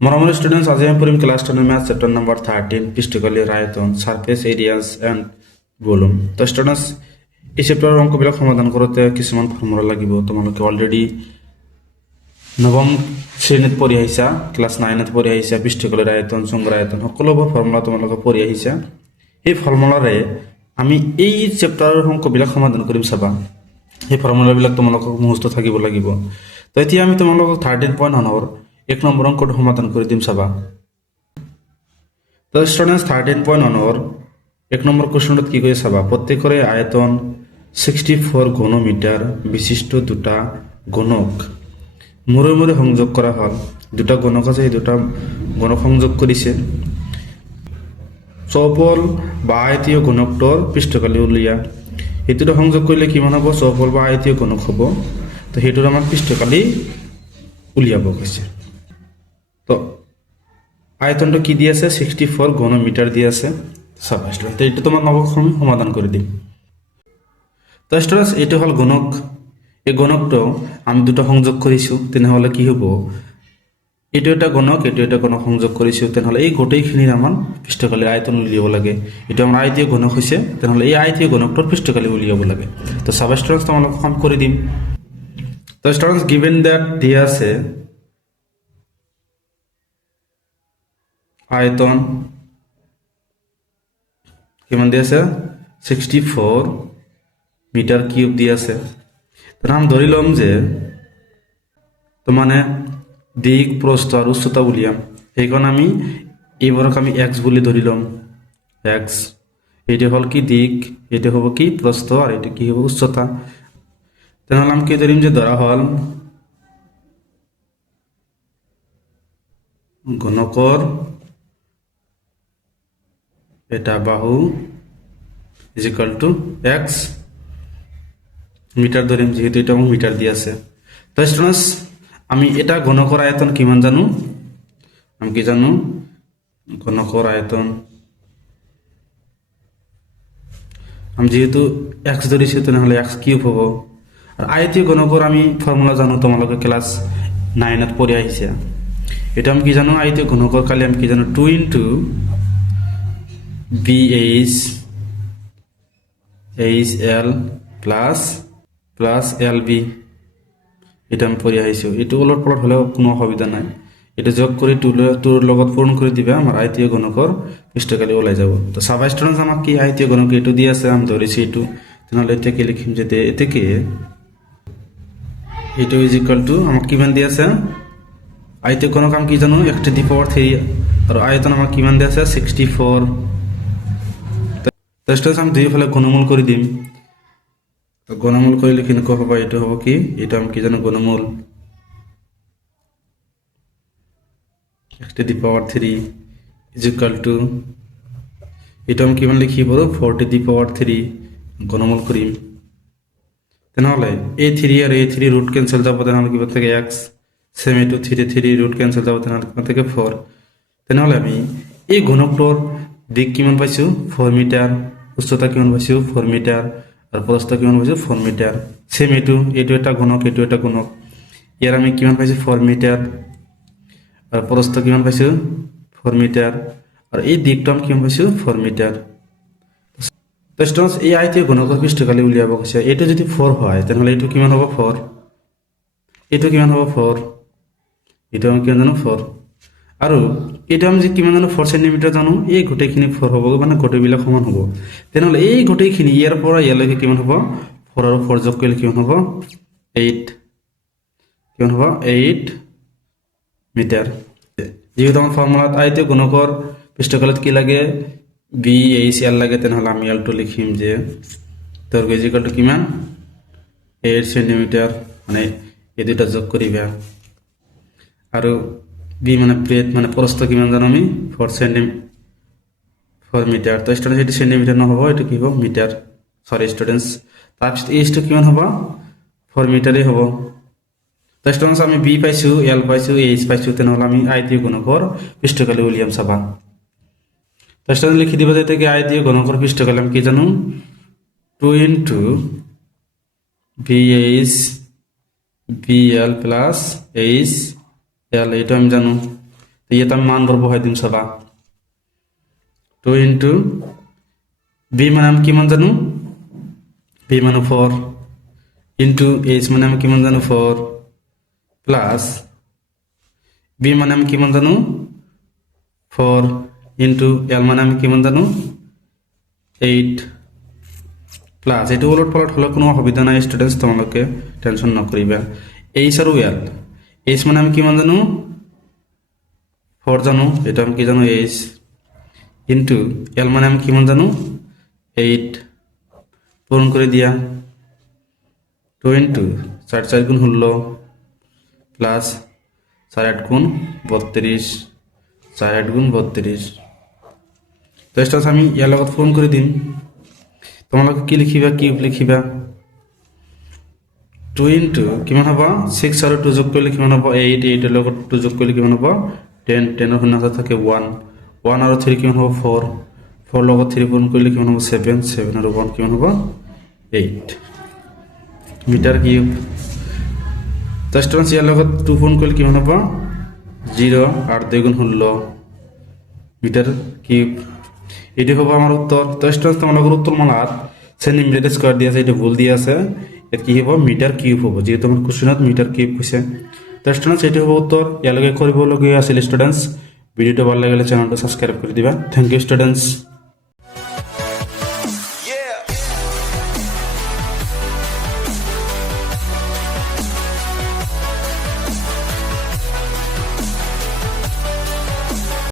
মরমর students, আজ আমি পড়িম class 10 math chapter number 13 পৃষ্ঠকালীয় আয়তন সারফেস এরিয়াস এন্ড ভলিউম। তো স্টুডেন্টস, এই চ্যাপ্টারের অঙ্কবিলাক সমাধান কৰোঁতে কিছুমান ফৰ্মুলা লাগিব। তোমালোকে অলৰেডি নৱম শ্ৰেণীত পঢ়ি আহিছা, ক্লাছ 9ত পঢ়ি আহিছা। পৃষ্ঠকালীয় আয়তন, চুংগৰ আয়তন সকলোবোৰ ফৰ্মুলা তোমালোকে পঢ়ি আহিছা। এই ফৰ্মুলাৰে আমি এই চেপ্টাৰৰ অঙ্কবিলাক সমাধান কৰিম। চাবা, এই ফৰ্মুলাবিলাক তোমালোকক মুখস্থ থাকিব লাগিব। তো এতিয়া আমি তোমালোকক 13.1 1 নম্বৰ অঙ্কটো সমাধান কৰি দিম। চাবা, তো স্টুডেন্টস 13.1 1 নম্বৰ কোৱেশ্যনটোত কি কৈছে চাবা। প্ৰত্যেকৰে আয়তন 64 ঘনমিটাৰ বিশিষ্ট দুটা গণক মূৰে মূৰে সংযোগ কৰা হ'ল। দুটা গণক আছে, এই দুটা গণক সংযোগ কৰিছে। চৌপল বা আয়তীয় গণকটোৰ পৃষ্ঠকালি উলিয়া। এই দুটা সংযোগ কৰিলে কিমান হ'ব? চৌপল বা আয়তীয় গণক হ'ব। তো সেইটোৰ আমাৰ পৃষ্ঠকালি উলিয়াব কৈছে। তো আয়তনটো কি দিয়ে আছে? 64 ঘনমিটার দিয়ে আছে। চাবা স্টুডেন্ট, তো এইটো তোমার নবক আমি সমাধান করে দিম। তো স্টুডেন্টস, এইটো হল গণক। এই গণকটো আমি দুটো সংযোগ কৰিছোঁ, তেনেহ'লে কি হ'ব? এইটো এটা গণক, এইটো এটা গণক সংযোগ কৰিছোঁ, তেনেহ'লে এই গোটেইখিনিৰ আমাৰ পৃষ্ঠকালিৰ আয়তন উলিয়াব লাগে। এইটো আমাৰ আয়তীয় গণক হৈছে, তেনেহ'লে এই আয়তীয় গণকটোৰ পৃষ্ঠকালি উলিয়াব লাগে। তো চাবা স্টুডেন্টস, তোমালোকক কাম কৰি দিম। তো স্টুডেন্টস, গিভেন দ্যাট দিয়া আছে আয়তন কিমান দিয়ে আছে? 64 মিটার কিউব দিয়ে আছে। তাহলে আমি ধরি লম যে তো মানে দিক, প্রস্থ আর উচ্চতা উলিয়াম। সেইকাৰণে আমি এইবাৰক আমি এক্স বুলি ধৰি লম। এক্স এইটো হল কি? দিক। এইটো হ'ব কি? প্রস্থ। আর এইটো কি হ'ব? উচ্চতা। তেনেহ'লে আমি কি ধৰিম যে ধৰা হল ঘনকৰ এটা বাহু is equal to x metre ধরিম, যেহেতু এটা আমার মিটার দিয়ে আছে। তো স্টুডেন্টস, আমি এটা ঘনকর আয়তন কিমান জানো? আমি কি জানো? ঘনকর আয়তন আমি যেহেতু এক্স ধরিছি, তেনেহ'লে এক্স কিউব হ'ব। আর আয়তীয় ঘনকর আমি ফর্মুলা জানো, তোমালোকে ক্লাস 9ত পড়ে আহিছে। এটা আমি কি জানো? আয়তীয় ঘনকর কালি আমি কি জানো? 2 into BH HL plus LB। এটা আমি পড়ে আহিছো। এইটো ওলট পলট হলেও কোনো অসুবিধা নাই। এটা যোগ করে টুর লগত পূরণ করে দিবে, আমার আয়তীয় গণকর পৃষ্ঠকালি ওলাই যাব। তো সাবা স্টুডেন্টস, আমাক কি আয়তীয় গণক এইটো দিয়ে আছে, আমি ধরেছি এইটো। তাহলে এটাকে লিখিম যে এটাকে এইটো ইজ ইকুয়াল টু আমাক কিমান দিয়ে আছে? আয়তীয় গণক আমি কি জানো? 1^3। আর আয়তন আমাক কিমান দিয়ে আছে? 64। তো স্টুডেন্টস, আমি দুইফালে ঘনমূল করে দিম। তো ঘনমূল করলে কেনেকুৱা হ'ব? এইটো হ'ব কি? এইটো আমি কি জানো? ঘনমূল x⁻³ ইজ ইকুয়াল টু, এটা আমি কিমান লিখি পাৰো? 4⁻³ ঘনমূল কৰিম। তেনেহ'লে A3 আর A3 রুট ক্যান্সেল যাব, তেনেহ'লে কিবা থাকে এক্স। সেম এইটো 3 রুট ক্যান্সেল যাব, তেনেহ'লে কিমান থাকে 4। তেনেহ'লে আমি এই ঘনকটোৰ দিক কিমান পাইছোঁ? 4 মিটাৰ। উচ্চতা কিমান পাইছোঁ? 4 মিটাৰ। আৰ প্ৰস্থ কিমান পাইছোঁ? 4 মিটাৰ। সেম এইটো এটা ঘনক, এইটো এটা ঘনক। ইয়াৰ আমি কিমান পাইছোঁ? 4 মিটাৰ। আর প্রস্থ কিমান পাইছোঁ? 4 মিটার। আর এই দিকটো আমি কিমান পাইছোঁ? 4 মিটার। তো স্টুডেন্টস, এই আয়তীয় ঘনকৰ পৃষ্ঠকালি উলিয়াব কৈছে। এইটো যদি 4 হয়, তেনেহ'লে এইটো কিমান হ'ব? 4। এইটো কিমান হ'ব? 4। এইটো আমি কিমান জানো? 4। আৰু এইটো আমি যে কিমান জানো? 4 সেন্টিমিটাৰ জানো। এই গোটেইখিনি 4 হ'ব, মানে গোটেইবিলাক সমান হ'ব। তেনেহ'লে এই গোটেইখিনি ইয়াৰ পৰা ইয়ালৈকে কিমান হ'ব? 4 আৰু 4 যোগ কৰিলে কিমান হ'ব? 8। কিমান হ'ব? 8 মিটাৰ। যেহেতু আমাৰ ফৰ্মুলাত আয়তীয় ঘনকৰ পৃষ্ঠকালত কি লাগে? BHL লাগে, তেনেহ'লে আমি L2 লিখিম যে দৈর্ঘ্য ইজ ইকুয়াল টু কিমান? 8 সেন্টিমিটার। মানে এই দুটা যোগ কৰিবা। আৰু বি মানে ব্রেথ, মানে প্রস্থ কিমান জানো আমি? 4 মিটার। তো স্টুডেন্টস, এটি সেন্টিমিটার নহ'ব, এইটো কি হ'ব? মিটার। সরি স্টুডেন্টস, তাৰপিছত এইচটো কিমান হ'ব? 4 মিটাৰেই হ'ব। তো স্টুডেন্টস, আমি বি পাইছোঁ, এল পাইছোঁ, এইচ পাইছোঁ, তেনেহ'লে আমি আয়তীয় ঘনকৰ পৃষ্ঠকালি উলিয়াম। চাবা, তো স্টুডেন্টস লিখি দিব যে এটাকে আয়তীয় ঘনকৰ পৃষ্ঠকালি আমি কি জানো? 2 into BH BL plus HL, এইটো আমি জানো। তো ইয়াতে আমি মান বলবো হয় 312 2 ইন্টু বি মানে আমি কিমান জানো বি মানে 4 ইন্টু এইচ মানে আমি কিমান জানো 4 প্লাস বি মানে আমি কিমান জানো 4 ইন্টু এল মানে আমি কিমান জানো 8 প্লাস এটা উলট পালট হলে কোনো অসুবিধা নাই স্টুডেন্টস, তোমালোকে টেনশন নকৰিবা। এইচ আৰু এল, এইচ মানে আমি কিমান জানো 4 জানো, এটা আমি কি জানো এইচ, ইন্টু এল মানে আমি কিমান জানো 8 পূরণ করে দিয়া 2 ইন্টু 4 4 গুণ 16 প্লাস 4 8 গুণ 32 4 8 গুণ 32। তো স্টুডেন্টস আমি ইয়াৰ লগত পূরণ করে দিম। তোমালোকে কি লিখিবা কিউব লিখিবা 2 ইন্টু কিমান হ'ব 6 আৰু 2 যোগ কৰিলে কিমান হ'ব 8 8 এৰ লগত 2 যোগ কৰিলে কিমান হ'ব 10 10 এৰ শূন্য থাকে 1 1 আৰু 3 কিমান হ'ব 4 4 লগত 3 পূৰণ কৰিলে কিমান হ'ব 7 7 আৰু 1 কিমান হ'ব 8 মিটাৰ কিউব। তো স্টুডেন্টস ইয়াৰ লগত 2 পূৰণ কৰিলে কিমান হ'ব 0 আৰ 2 গুণ 16 মিটাৰ কিউব। এটি হবে আমাৰ উত্তৰ। তো স্টুডেন্টস তোমালোকৰ উত্তর মালাত সেন্টিমিটার স্কোয়ার দিয়ে আছে, এটা ভুল দিয়ে আছে, এর কি হব মিটার কিউব হব, যেহেতু আমার কোশ্চেনত মিটার কিউব কৈছে। তো স্টুডেন্টস এটি হব উত্তর। ইয়ালৈকে কৰিবলগীয়া আছিল স্টুডেন্টস। ভিডিওটো ভাল লাগিলে চ্যানেলটো সাবস্ক্ৰাইব কৰি দিবা। Thank you students.